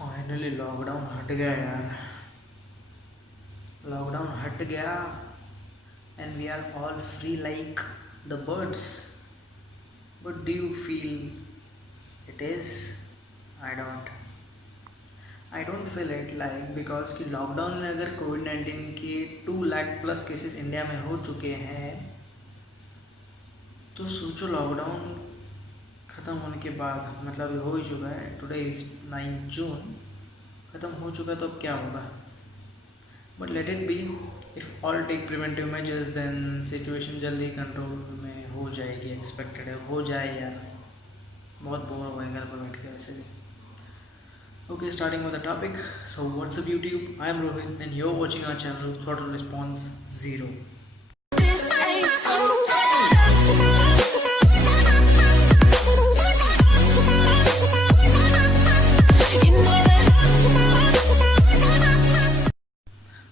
Finally lockdown हट गया यार। लॉकडाउन हट गया and we are all free like the birds. What do you feel it is? I don't. I don't feel it like because कि lockdown में अगर कोविड-19 के 2 लाख प्लस केसेस इंडिया में हो चुके हैं तो सोचो लॉकडाउन ख़त्म होने के बाद मतलब हो ही चुका है। टुडे इज़ 9 जून, ख़त्म हो चुका तो अब क्या होगा। But let it be, if all take preventive measures then situation जल्दी कंट्रोल में हो जाएगी। एक्सपेक्टेड है हो जाए यार, बहुत बोर हो गए घर पर बैठ के वैसे भी। Okay, starting with the topic. So what's up YouTube? I am Rohit and you're watching our channel Throttle Response Zero.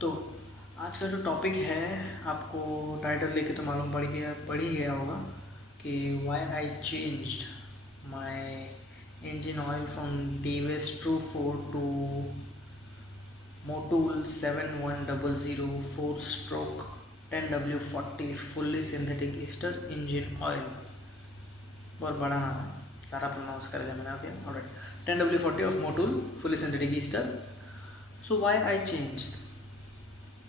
तो आज का जो टॉपिक है आपको टाइटल देखे तो मालूम पड़ ही गया होगा कि why I changed my engine oil from TVS True 4 to Motul 7100 4-stroke 10W40 fully synthetic ester engine oil। बहुत बड़ा नाम है, सारा प्रोनाउंस कर दिया मैंने। Okay alright, 10W40 of Motul fully synthetic ester। So why I changed?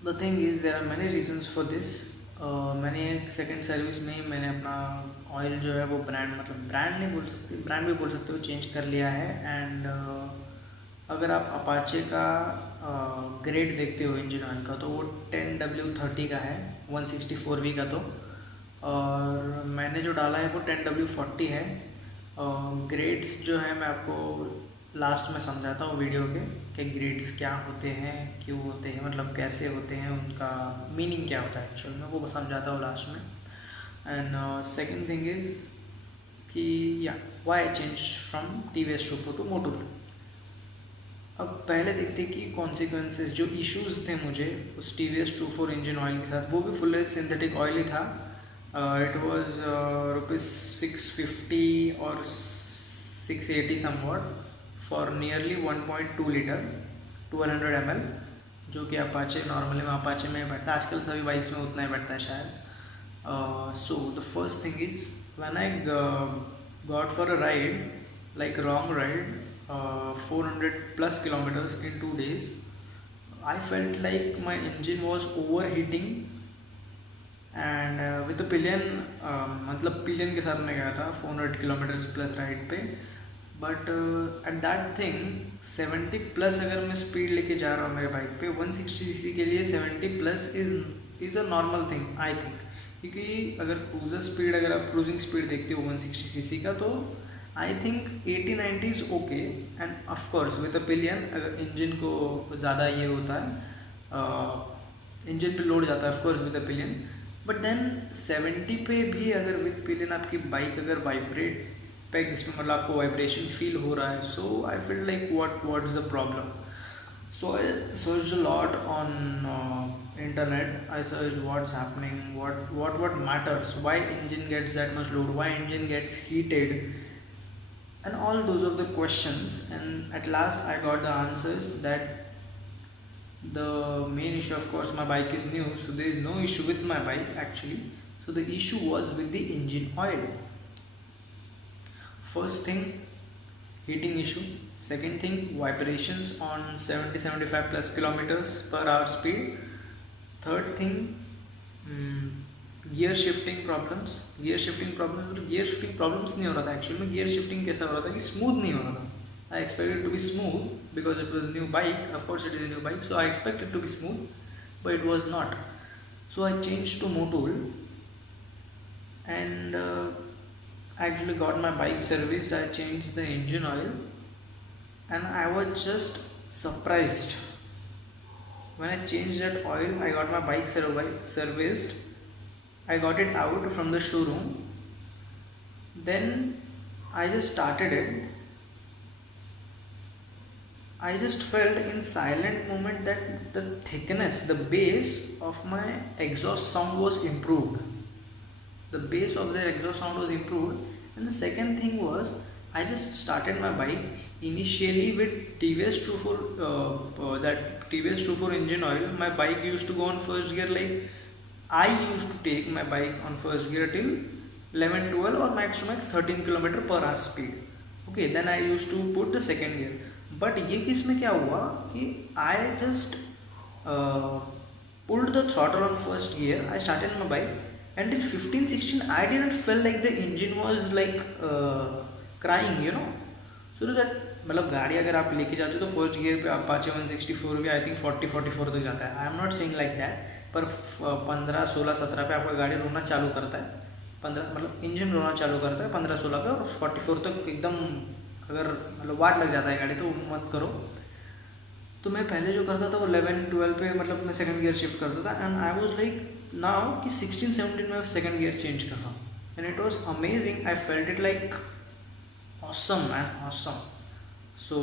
The thing is there are many reasons for this। मैंने एक सेकंड सर्विस में ही मैंने अपना ऑयल जो है वो ब्रांड, मतलब ब्रांड नहीं बोल सकते, ब्रांड भी बोल सकते हो, चेंज कर लिया है। एंड अगर आप अपाचे का ग्रेड देखते हो इंजन ऑयल का तो वो 10W30 का है, 164V का। तो और मैंने जो डाला है वो 10W40 है। ग्रेड्स जो है मैं आपको लास्ट में समझाता हूँ वीडियो के ग्रेड्स क्या होते हैं, क्यों होते हैं, मतलब कैसे होते हैं, उनका मीनिंग क्या होता है एक्चुअल में, वो समझाता हूँ लास्ट में। एंड सेकंड थिंग इज़ कि या why I change from TVS True to Motul. अब पहले देखते कि कॉन्सिक्वेंसेस, जो इश्यूज़ थे मुझे उस TVS True इंजन ऑयल के साथ, वो भी फुल सिंथेटिक ऑयल ही था। इट वॉज ₹650 और 680 somewhat for nearly 1.2 litre 200 ml, जो कि अपाचे नॉर्मली में अपाचे में बैठता है, आजकल सभी बाइक्स में उतना ही बैठता है शायद। So the first thing is when I got for a ride, like long ride, 400+ kilometers in 2 days, I felt like my engine was overheating and with a pillion, मतलब पिलियन के साथ मैं गया था 400 किलोमीटर्स प्लस राइड पे। But at that thing 70+ अगर मैं speed लेके जा रहा हूँ मेरे बाइक पे, 160cc के लिए 70+ is a normal thing I think. क्योंकि अगर क्रूजर स्पीड, अगर आप क्रूजिंग स्पीड देखते हो 160cc का, तो I think 80-90 is okay. And of course with a pillion अगर इंजन को ज़्यादा ये होता है, इंजन पे लोड जाता है of course with a pillion. But then 70 पे भी अगर विद पिलियन आपकी बाइक अगर वाइब्रेट पे, इसमें मतलब आपको वाइब्रेशन फील हो रहा है, so I feel like what is the problem. So I searched a lot on internet. I searched what's happening, what matters, why engine gets that much load, why engine gets heated, and all those of the questions. And at last I got the answers that the main issue, of course my bike is new, so there is no issue with my bike actually. So the issue was with the engine oil. First thing, heating issue. Second thing, vibrations on 70-75+ kilometers per hour speed. Third thing, gear shifting problems नहीं हो रहा था actually में। Gear shifting कैसा हो रहा था कि स्मूथ नहीं हो रहा था। I expected to be smooth because it was new bike, of course it is new bike, so I expected to be smooth, but it was not. So I change to Motul and I actually got my bike serviced. I changed the engine oil and I was just surprised when I changed that oil. I got my bike serviced, I got it out from the showroom, then I just started it. I just felt in silent moment that the thickness, the bass of my exhaust sound was improved. The bass of their exhaust sound was improved. And the second thing was I just started my bike initially with TVS 24, that TVS 24 engine oil. My bike used to go on first gear, like I used to take my bike on first gear till 11 12 or max to max 13 km/h speed. Okay, then I used to put the second gear. But ये किस में क्या हुआ कि I just pulled the throttle on first gear. I started my bike and till 15-16 I didn't feel like the engine was like crying, you know. So that मतलब गाड़ी अगर आप लेके जाते हो तो फर्स्ट गियर पे अपाचे 164 भी आई थिंक 40-44 तक जाता है. I am not saying like that, पर 15 16 17 पे आपका गाड़ी रोना चालू करता है. 15 मतलब इंजन रोना चालू करता है 15 16 पे, और 44 तक एकदम अगर मतलब वाट लग जाता है गाड़ी तो मत करो. तो मैं पहले जो करता था वो 11 12 पे मतलब मैं सेकंड गियर शिफ्ट करता था. And I was like now कि 16 17 में सेकंड गियर चेंज कर रहा हूँ. And it was amazing. I felt it like awesome man, awesome. So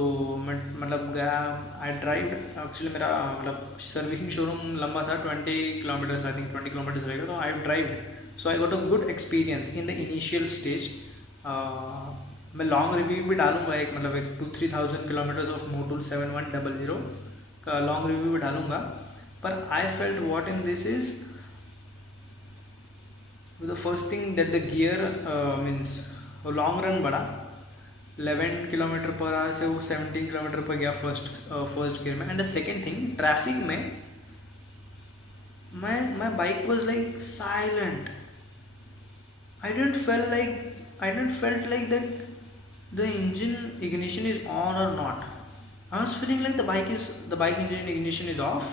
मैं मतलब गया, आई ड्राइव. एक्चुअली मेरा मतलब सर्विसिंग शोरूम लंबा था 20 किलोमीटर्स, आई थिंक 20 किलोमीटर्स रहेगा. तो I drive, so I got a good experience in the initial stage. मैं लॉन्ग रिव्यू भी डालूंगा, एक मतलब एक 2-3,000 किलोमीटर्स ऑफ मोटूल 7100 का लॉन्ग रिव्यू भी डालूंगा. पर I felt what in this is the first thing that the gear means long run बढ़ा. 11 km/h से वो 17 km पर गया फर्स्ट गियर में. And the second thing, traffic में my bike was like silent. I didn't felt like that the engine ignition is on or not. I was feeling like the bike engine ignition is off.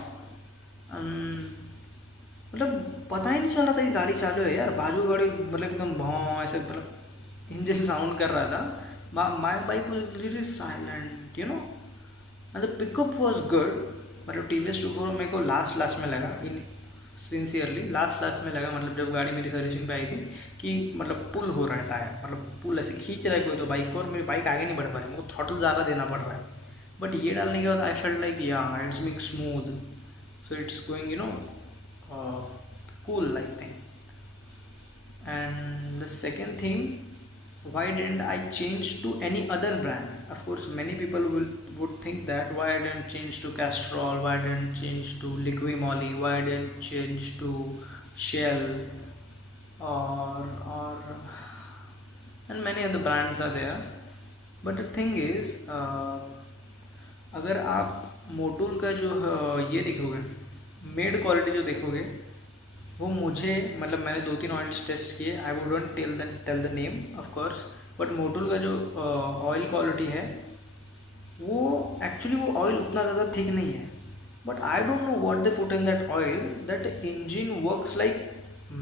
मतलब पता ही नहीं चल रहा था कि गाड़ी चालू है यार. बाजू गाड़ी मतलब एकदम भौं ऐसे मतलब इंजन साउंड कर रहा था. My bike was literally silent, you know. And the pickup was good. मतलब TVS 24 मेरे को लास्ट में लगा, सिंसियरली लास्ट में लगा. मतलब जब गाड़ी मेरी सर्विसिंग पे आई थी कि मतलब पुल हो रहा है टायर, मतलब पुल ऐसे खींच रहा है कोई तो बाइक को, और मेरी बाइक आगे नहीं बढ़ पा रही, मेरे को थ्रॉटल ज़्यादा देना पड़ रहा है. बट ये डालने के बाद आई फेल्ट लाइक या it's make smooth. So it's going you know cool like thing. And the second thing, why didn't I change to any other brand? Of course many people would think that why I didn't change to Castrol, why I didn't change to Liqui-Moly, why I didn't change to Shell or and many other brands are there. But the thing is अगर आप Motul का जो ये देखोगे, made quality जो देखोगे, वो मुझे मतलब मैंने 2-3 ऑयल्स टेस्ट किए. I wouldn't tell the name of course. But Motul का जो ऑयल क्वालिटी है वो एक्चुअली वो ऑयल उतना ज़्यादा थिक नहीं है. But I don't know what they put in that oil, that engine works like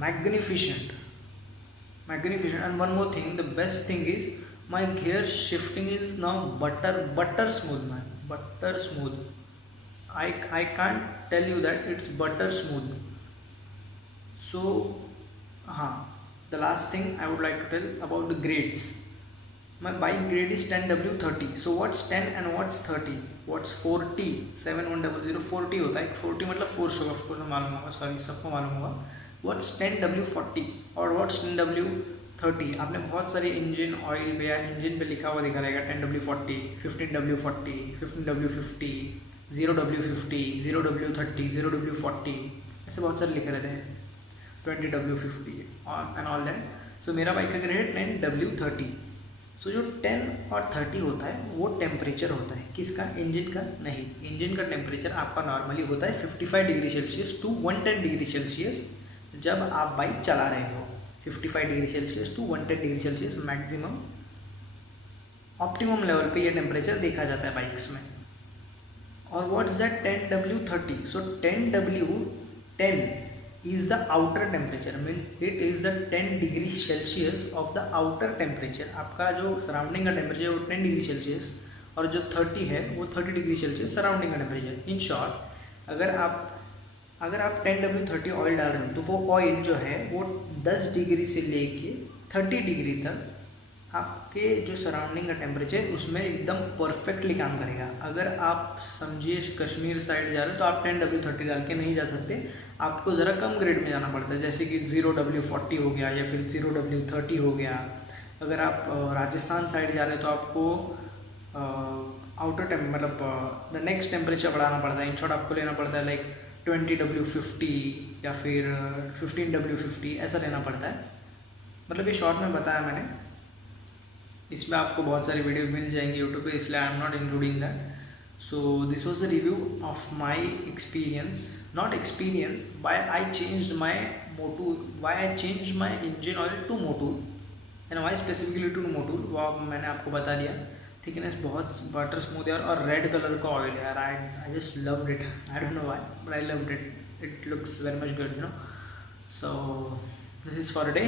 magnificent. And one more thing, the best thing is my gear shifting is now butter smooth man, butter smooth. I can't tell you that it's butter smooth. So, the last thing I would like to tell about the grades. My bike grade is 10W30. So what's 10 and what's 30? What's 40? 7100 40 होता है. 40 मतलब 4 stroke, of course मालूम होगा, sorry सबको मालूम होगा. What's 10W40 और what's 10W30? आपने बहुत सारे इंजन ऑयल पे या इंजन पे लिखा हुआ दिखा रहेगा 10W40, 15W40, 15W50, 0W50, 0W30, 0W40, ऐसे बहुत सारे लिखे रहते हैं. 20W50 and all that. So मेरा बाइक का ग्रेड है 10W30. सो जो 10 और 30 होता है वो टेम्परेचर होता है किसका, इंजन का नहीं. इंजन का टेम्परेचर आपका नॉर्मली होता है 55 degree Celsius to 110 degree Celsius जब आप बाइक चला रहे हो. 55 degree Celsius to 110 degree Celsius maximum optimum level पे ये टेम्परेचर देखा जाता है बाइक्स में. और what is that 10W30? So 10W10 is the outer temperature, mean it is the 10 degree Celsius of the outer temperature. आपका जो सराउंडिंग का टेम्परेचर वो 10 डिग्री सेल्सियस और जो 30 है वो 30 डिग्री सेल्सियस सराउंडिंग का टेम्परेचर. इन शॉर्ट अगर आप 10W30 ऑयल डाल रहे हो तो वो ऑयल जो है वो 10 डिग्री से लेके 30 डिग्री तक आपके जो सराउंडिंग का टेम्परेचर उसमें एकदम परफेक्टली काम करेगा. अगर आप समझिए कश्मीर साइड जा रहे हो तो आप 10W30 डाल के नहीं जा सकते, आपको ज़रा कम ग्रेड में जाना पड़ता है, जैसे कि 0W40 हो गया या फिर 0W30 हो गया. अगर आप राजस्थान साइड जा रहे हो तो आपको आउटर टेम्प मतलब द नेक्स्ट टेम्परेचर बढ़ाना पड़ता है। इन शॉर्ट आपको लेना पड़ता है लाइक 20W50 या फिर 15W50 ऐसा लेना पड़ता है। मतलब ये शॉर्ट में बताया मैंने, इसमें आपको बहुत सारी वीडियो मिल जाएंगी यूट्यूब पे, इसलिए I am not including that. So this was the review of my experience, not experience, why I changed my Motul, why I changed my engine oil to Motul and why specifically to Motul, वो मैंने आपको बता दिया। Thickness बहुत water smooth है और red colour का oil है यार। I just loved it, I don't know why but I loved it, it looks very much good, you know. So this is for a day.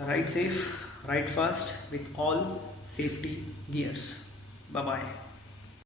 Ride safe, ride fast with all safety gears. Bye bye.